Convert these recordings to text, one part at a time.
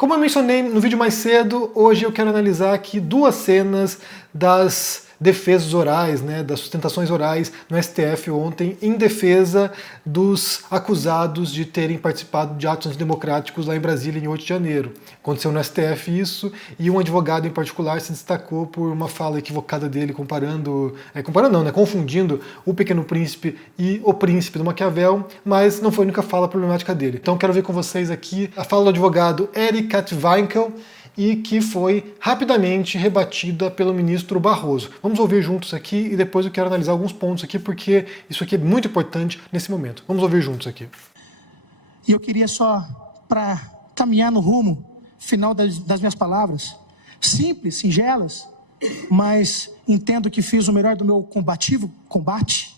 Como eu mencionei no vídeo mais cedo, hoje eu quero analisar aqui duas cenas das defesas orais, das sustentações orais no STF ontem, em defesa dos acusados de terem participado de atos antidemocráticos lá em Brasília em 8 de janeiro. Aconteceu no STF isso, e um advogado em particular se destacou por uma fala equivocada dele confundindo o Pequeno Príncipe e o Príncipe do Maquiavel, mas não foi a única fala problemática dele. Então quero ver com vocês aqui a fala do advogado Eric Katwinkel, e que foi rapidamente rebatida pelo ministro Barroso. Vamos ouvir juntos aqui e depois eu quero analisar alguns pontos aqui, porque isso aqui é muito importante nesse momento. Vamos ouvir juntos aqui. E eu queria só, para caminhar no rumo final das minhas palavras, simples, singelas, mas entendo que fiz o melhor do meu combate.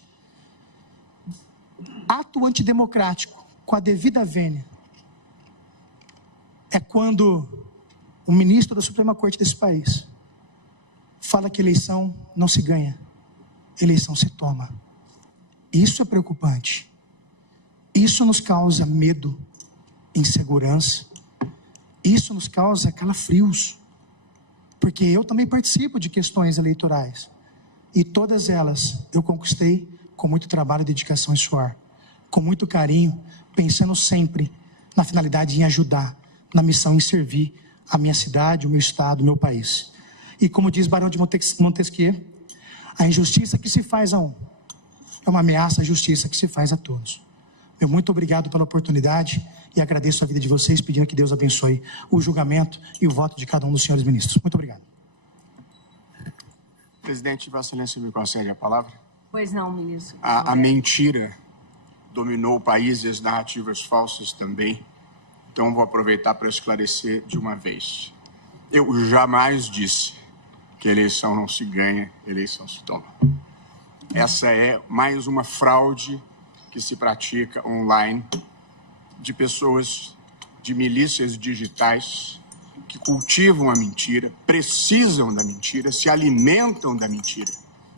Ato antidemocrático, com a devida vênia, é quando o ministro da Suprema Corte desse país fala que eleição não se ganha, eleição se toma. Isso é preocupante. Isso nos causa medo, insegurança. Isso nos causa calafrios. Porque eu também participo de questões eleitorais. E todas elas eu conquistei com muito trabalho, dedicação e suor. Com muito carinho, pensando sempre na finalidade em ajudar, na missão em servir a minha cidade, o meu estado, o meu país. E como diz Barão de Montesquieu, a injustiça que se faz a um é uma ameaça à justiça que se faz a todos. Meu muito obrigado pela oportunidade e agradeço a vida de vocês, pedindo que Deus abençoe o julgamento e o voto de cada um dos senhores ministros. Muito obrigado. Presidente, Vossa Excelência me concede a palavra? Pois não, ministro. A mentira dominou o país e as narrativas falsas também. Então, vou aproveitar para esclarecer de uma vez. Eu jamais disse que eleição não se ganha, eleição se toma. Essa é mais uma fraude que se pratica online de pessoas, de milícias digitais, que cultivam a mentira, precisam da mentira, se alimentam da mentira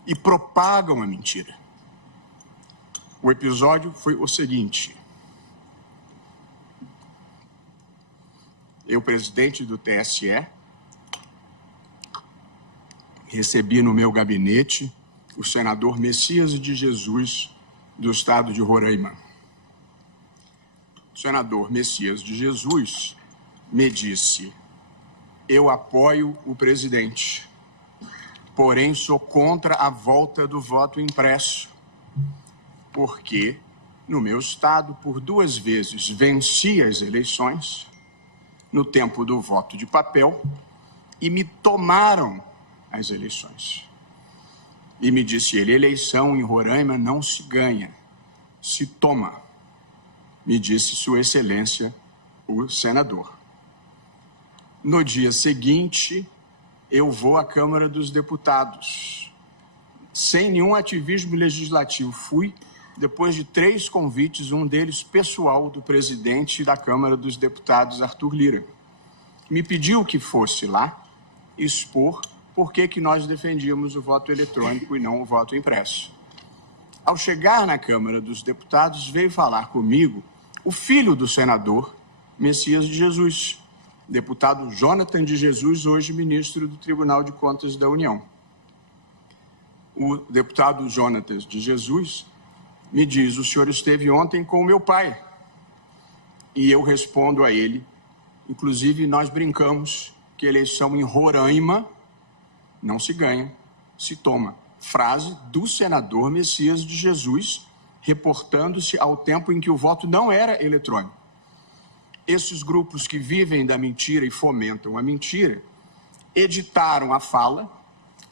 e propagam a mentira. O episódio foi o seguinte: eu, presidente do TSE, recebi no meu gabinete o senador Messias de Jesus, do estado de Roraima. O senador Messias de Jesus me disse: eu apoio o presidente, porém sou contra a volta do voto impresso, porque no meu estado, por 2 vezes, venci as eleições no tempo do voto de papel e me tomaram as eleições. E me disse ele: eleição em Roraima não se ganha, se toma. Me disse Sua Excelência, o senador. No dia seguinte, eu vou à Câmara dos Deputados. Sem nenhum ativismo legislativo, fui, depois de 3 convites, um deles pessoal do presidente da Câmara dos Deputados, Arthur Lira. Me pediu que fosse lá expor por que nós defendíamos o voto eletrônico e não o voto impresso. Ao chegar na Câmara dos Deputados, veio falar comigo o filho do senador Messias de Jesus, deputado Jonathan de Jesus, hoje ministro do Tribunal de Contas da União. O deputado Jonathan de Jesus me diz: o senhor esteve ontem com o meu pai. E eu respondo a ele, inclusive nós brincamos que eleição em Roraima não se ganha, se toma. Frase do senador Messias de Jesus, reportando-se ao tempo em que o voto não era eletrônico. Esses grupos que vivem da mentira e fomentam a mentira, editaram a fala,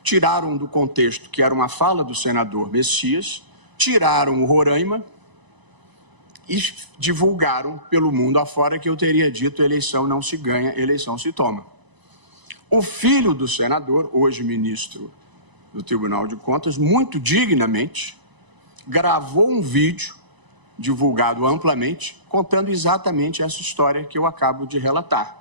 tiraram do contexto que era uma fala do senador Messias, tiraram o Roraima e divulgaram pelo mundo afora que eu teria dito: eleição não se ganha, eleição se toma. O filho do senador, hoje ministro do Tribunal de Contas, muito dignamente, gravou um vídeo divulgado amplamente, contando exatamente essa história que eu acabo de relatar.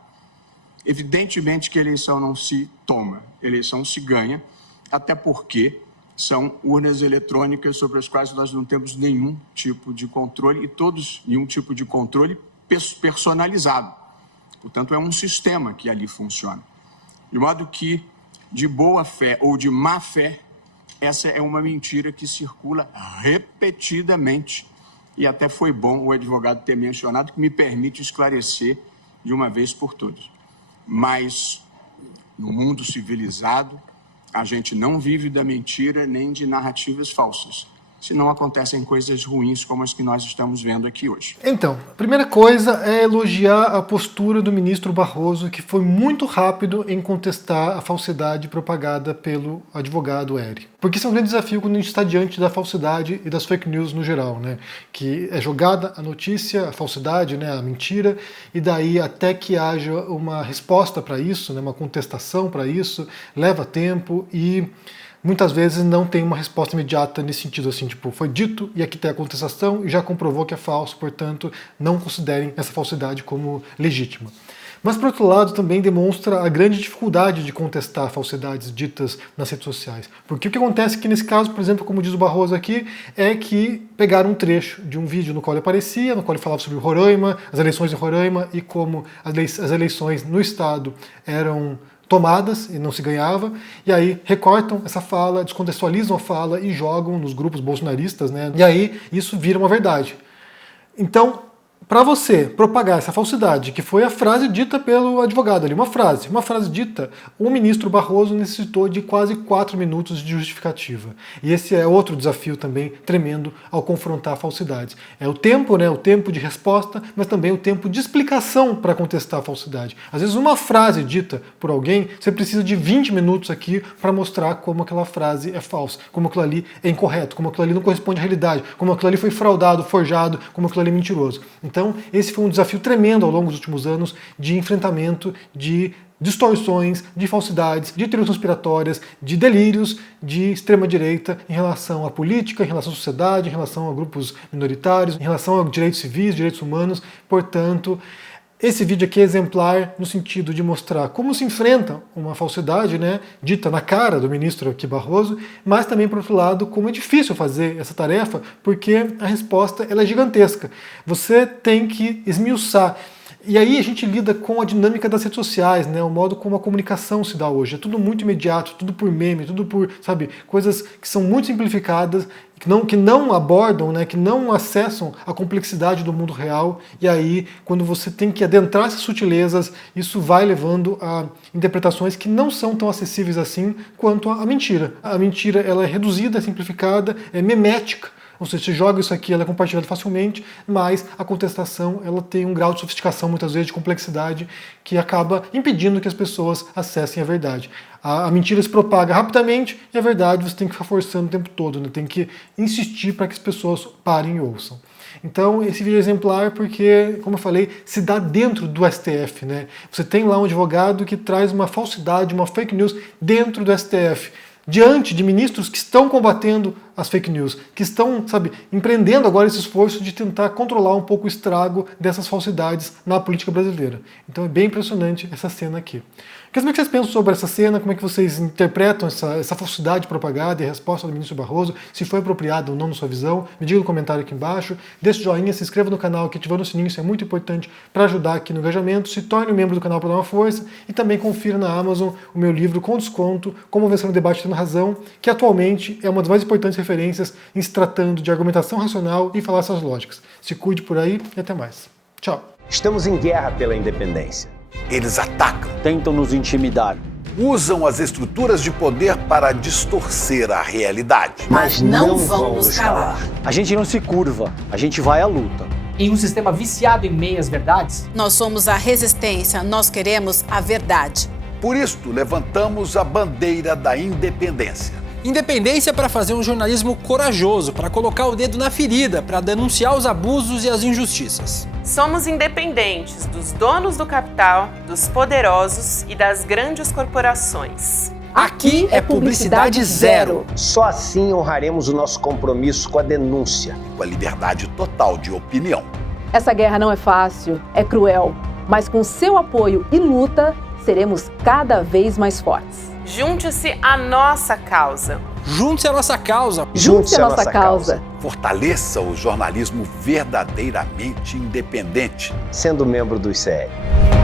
Evidentemente que a eleição não se toma, a eleição se ganha, até porque são urnas eletrônicas sobre as quais nós não temos nenhum tipo de controle, e nenhum tipo de controle personalizado. Portanto, é um sistema que ali funciona. De modo que, de boa fé ou de má fé, essa é uma mentira que circula repetidamente. E até foi bom o advogado ter mencionado, que me permite esclarecer de uma vez por todas. Mas, no mundo civilizado, a gente não vive da mentira nem de narrativas falsas. Senão acontecem coisas ruins como as que nós estamos vendo aqui hoje. Então, a primeira coisa é elogiar a postura do ministro Barroso, que foi muito rápido em contestar a falsidade propagada pelo advogado Heri. Porque isso é um grande desafio quando a gente está diante da falsidade e das fake news no geral, né? Que é jogada a notícia, a falsidade, né? A mentira, e daí até que haja uma resposta para isso, né? Uma contestação para isso, leva tempo e muitas vezes não tem uma resposta imediata nesse sentido, assim, tipo, foi dito e aqui tem a contestação e já comprovou que é falso, portanto, não considerem essa falsidade como legítima. Mas, por outro lado, também demonstra a grande dificuldade de contestar falsidades ditas nas redes sociais. Porque o que acontece aqui nesse caso, por exemplo, como diz o Barroso aqui, é que pegaram um trecho de um vídeo no qual ele aparecia, no qual ele falava sobre Roraima, as eleições em Roraima e como as eleições no Estado eram tomadas e não se ganhava, e aí recortam essa fala, descontextualizam a fala e jogam nos grupos bolsonaristas, né? E aí isso vira uma verdade. Então, para você propagar essa falsidade, que foi a frase dita pelo advogado ali, uma frase dita, o ministro Barroso necessitou de quase 4 minutos de justificativa. E esse é outro desafio também tremendo ao confrontar falsidades. É o tempo, né, o tempo de resposta, mas também o tempo de explicação para contestar a falsidade. Às vezes uma frase dita por alguém, você precisa de 20 minutos aqui para mostrar como aquela frase é falsa, como aquilo ali é incorreto, como aquilo ali não corresponde à realidade, como aquilo ali foi fraudado, forjado, como aquilo ali é mentiroso. Então, esse foi um desafio tremendo ao longo dos últimos anos de enfrentamento de distorções, de falsidades, de teorias conspiratórias, de delírios de extrema-direita em relação à política, em relação à sociedade, em relação a grupos minoritários, em relação a direitos civis, direitos humanos. Portanto, esse vídeo aqui é exemplar no sentido de mostrar como se enfrenta uma falsidade, né, dita na cara do ministro aqui Barroso, mas também, por outro lado, como é difícil fazer essa tarefa, porque a resposta ela é gigantesca. Você tem que esmiuçar. E aí a gente lida com a dinâmica das redes sociais, né, o modo como a comunicação se dá hoje. É tudo muito imediato, tudo por meme, tudo por, sabe, coisas que são muito simplificadas, que não abordam, né, que não acessam a complexidade do mundo real. E aí, quando você tem que adentrar essas sutilezas, isso vai levando a interpretações que não são tão acessíveis assim quanto a mentira. A mentira ela é reduzida, é simplificada, é memética. Ou seja, você joga isso aqui, ela é compartilhada facilmente, mas a contestação ela tem um grau de sofisticação, muitas vezes de complexidade, que acaba impedindo que as pessoas acessem a verdade. A mentira se propaga rapidamente e a verdade você tem que ficar forçando o tempo todo, né? Tem que insistir para que as pessoas parem e ouçam. Então, esse vídeo é exemplar porque, como eu falei, se dá dentro do STF, né? Você tem lá um advogado que traz uma falsidade, uma fake news dentro do STF, diante de ministros que estão combatendo as fake news, que estão, sabe, empreendendo agora esse esforço de tentar controlar um pouco o estrago dessas falsidades na política brasileira. Então é bem impressionante essa cena aqui. Como é que vocês pensam sobre essa cena? Como é que vocês interpretam essa falsidade propagada e a resposta do ministro Barroso? Se foi apropriada ou não na sua visão? Me diga no comentário aqui embaixo. Deixe o joinha, se inscreva no canal aqui, ativando o sininho, isso é muito importante para ajudar aqui no engajamento. Se torne um membro do canal para dar uma força e também confira na Amazon o meu livro com desconto, Como Vencer no Debate Tendo Razão, que atualmente é uma das mais importantes referências em se tratando de argumentação racional e falácias lógicas. Se cuide por aí e até mais. Tchau. Estamos em guerra pela independência. Eles atacam, Tentam nos intimidar. usam as estruturas de poder para distorcer a realidade. Mas não vão nos calar. A gente não se curva, a gente vai à luta. Em um sistema viciado em meias-verdades, Nós somos a resistência, nós queremos a verdade. Por isto, levantamos a bandeira da independência. Independência para fazer um jornalismo corajoso, para colocar o dedo na ferida, para denunciar os abusos e as injustiças. Somos independentes dos donos do capital, dos poderosos e das grandes corporações. Aqui é publicidade zero. Só assim honraremos o nosso compromisso com a denúncia. Com a liberdade total de opinião. Essa guerra não é fácil, é cruel, mas com seu apoio e luta, seremos cada vez mais fortes. Junte-se à nossa causa. Junte-se à nossa causa. Junte-se à nossa causa. Fortaleça o jornalismo verdadeiramente independente. Sendo membro do ICL.